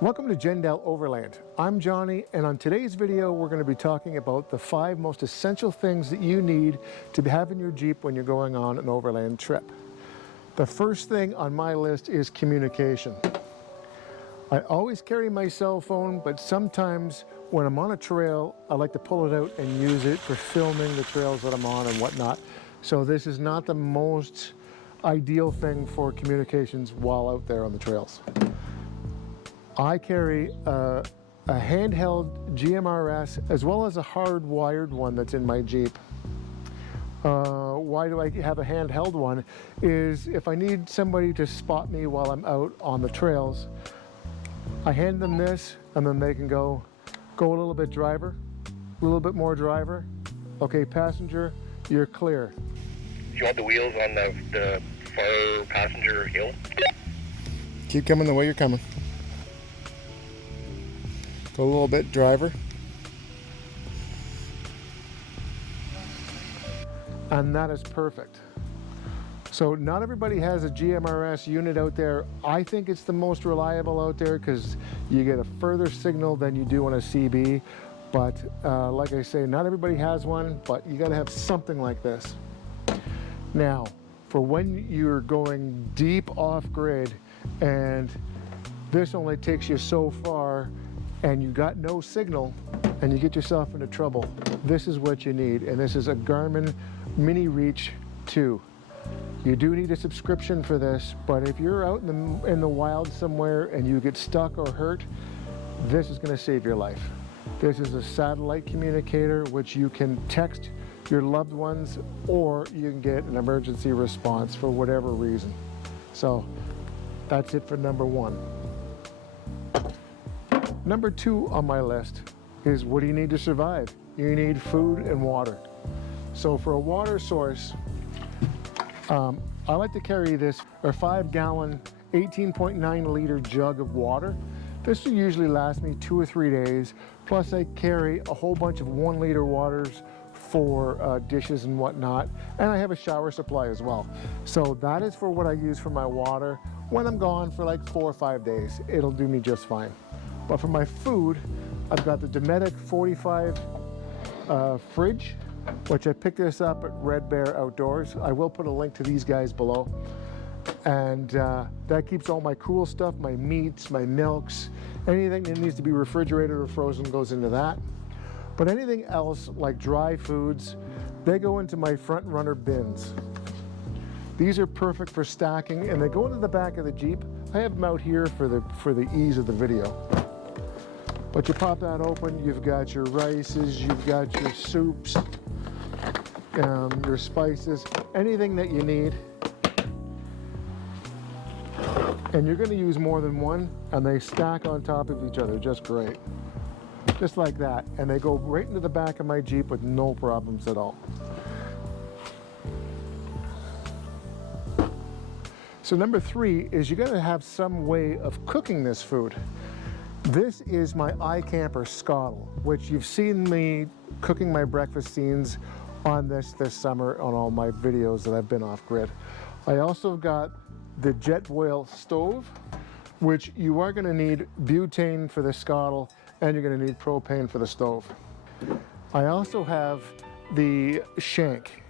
Welcome to Jendell Overland. I'm Johnny, and on today's video we're going to be talking about the 5 most essential things that you need to have in your Jeep when you're going on an overland trip. The first thing on my list is communication. I always carry my cell phone, but sometimes when I'm on a trail I like to pull it out and use it for filming the trails that I'm on and whatnot. So this is not the most ideal thing for communications while out there on the trails. I carry a handheld GMRS as well as a hardwired one that's in my Jeep. Why do I have a handheld one? Is if I need somebody to spot me while I'm out on the trails, I hand them this and then they can go a little bit driver, a little bit more driver. Okay, passenger, you're clear. Do you want the wheels on the far passenger hill? Keep coming the way you're coming. Go a little bit driver. And that is perfect. So not everybody has a GMRS unit out there. I think it's the most reliable out there because you get a further signal than you do on a CB. But like I say, not everybody has one, but you gotta have something like this. Now, for when you're going deep off grid and this only takes you so far and you got no signal and you get yourself into trouble, this is what you need. And this is a Garmin Mini Reach 2. You do need a subscription for this, but if you're out in the wild somewhere and you get stuck or hurt, this is going to save your life. This is a satellite communicator which you can text your loved ones, or you can get an emergency response for whatever reason. So that's it for number 1. Number 2 on my list is, what do you need to survive? You need food and water. So for a water source, I like to carry this 5-gallon, 18.9 liter jug of water. This will usually last me 2 or 3 days. Plus I carry a whole bunch of 1 liter waters for dishes and whatnot. And I have a shower supply as well. So that is for what I use for my water. When I'm gone for like 4 or 5 days, it'll do me just fine. But for my food, I've got the Dometic 45 fridge, which I picked this up at Red Bear Outdoors. I will put a link to these guys below. And that keeps all my cool stuff, my meats, my milks, anything that needs to be refrigerated or frozen goes into that. But anything else like dry foods, they go into my front runner bins. These are perfect for stacking and they go into the back of the Jeep. I have them out here for the ease of the video. But you pop that open, you've got your rices, you've got your soups, your spices, anything that you need. And you're going to use more than one, and they stack on top of each other just great. Just like that. And they go right into the back of my Jeep with no problems at all. So number 3 is you got to have some way of cooking this food. This is my iKamper Skottle, which you've seen me cooking my breakfast scenes on this summer on all my videos that I've been off grid. I also got the JetBoil stove, which you are going to need butane for the Skottle and you're going to need propane for the stove. I also have the Schenk,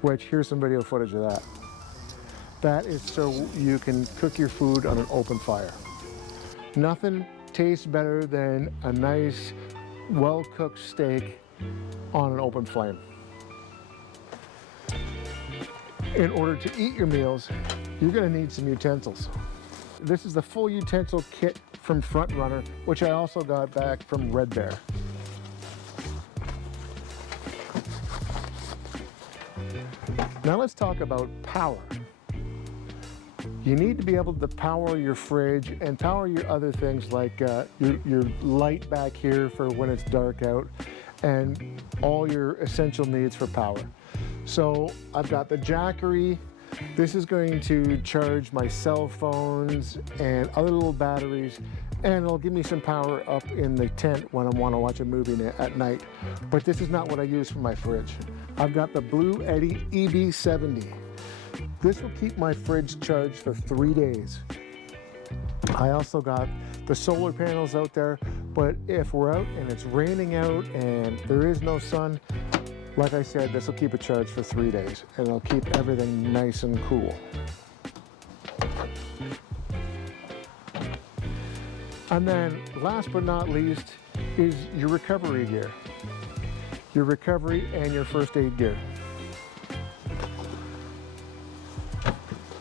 which here's some video footage of that. That is so you can cook your food on an open fire. Nothing tastes better than a nice, well-cooked steak on an open flame. In order to eat your meals, you're going to need some utensils. This is the full utensil kit from Front Runner, which I also got back from Red Bear. Now let's talk about power. You need to be able to power your fridge and power your other things like your light back here for when it's dark out and all your essential needs for power. So I've got the Jackery. This is going to charge my cell phones and other little batteries, and it'll give me some power up in the tent when I want to watch a movie at night. But this is not what I use for my fridge. I've got the Blue Eddy EB70. This will keep my fridge charged for 3 days. I also got the solar panels out there, but if we're out and it's raining out and there is no sun, like I said, this will keep it charged for 3 days and it'll keep everything nice and cool. And then last but not least is your recovery gear. Your recovery and your first aid gear.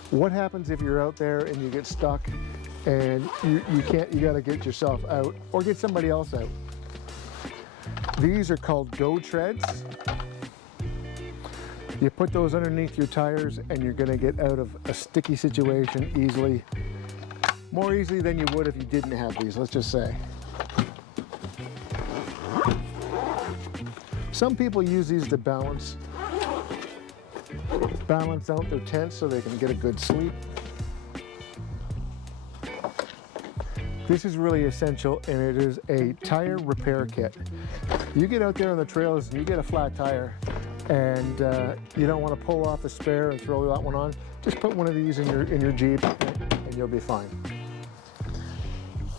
What happens if you're out there and you get stuck and you gotta get yourself out or get somebody else out? These are called Go Treads. You put those underneath your tires and you're gonna get out of a sticky situation easily. More easily than you would if you didn't have these, let's just say. Some people use these to balance out their tent so they can get a good sleep. This is really essential, and it is a tire repair kit. You get out there on the trails and you get a flat tire and you don't want to pull off the spare and throw that one on, just put one of these in your Jeep and you'll be fine.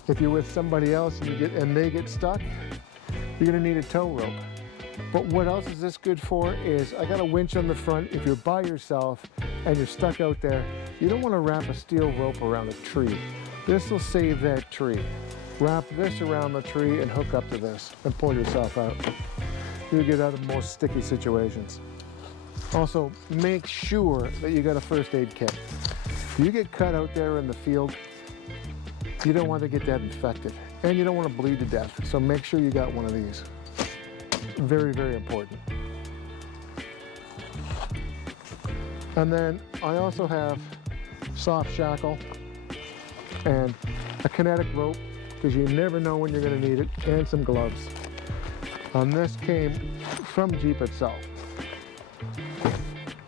If you're with somebody else and they get stuck, you're gonna need a tow rope. But what else is this good for is I got a winch on the front. If you're by yourself and you're stuck out there, you don't want to wrap a steel rope around a tree. This will save that tree. Wrap this around the tree and hook up to this and pull yourself out. You'll get out of most sticky situations. Also, make sure that you got a first aid kit. If you get cut out there in the field, you don't want to get that infected and you don't want to bleed to death. So make sure you got one of these. Very, very important. And then I also have soft shackle and a kinetic rope because you never know when you're going to need it, and some gloves. And this came from Jeep itself.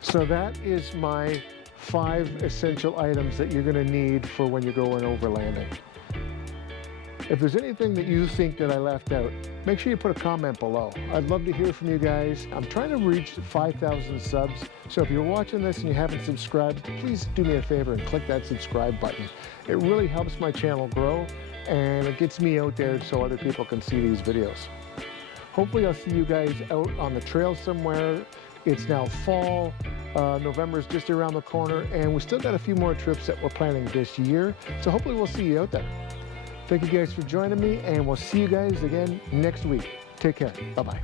So that is my 5 essential items that you're going to need for when you're going overlanding. If there's anything that you think that I left out, make sure you put a comment below. I'd love to hear from you guys. I'm trying to reach 5,000 subs, so if you're watching this and you haven't subscribed, please do me a favor and click that subscribe button. It really helps my channel grow, and it gets me out there so other people can see these videos. Hopefully I'll see you guys out on the trail somewhere. It's now fall. November's just around the corner, and we still got a few more trips that we're planning this year, so hopefully we'll see you out there. Thank you guys for joining me, and we'll see you guys again next week. Take care. Bye-bye.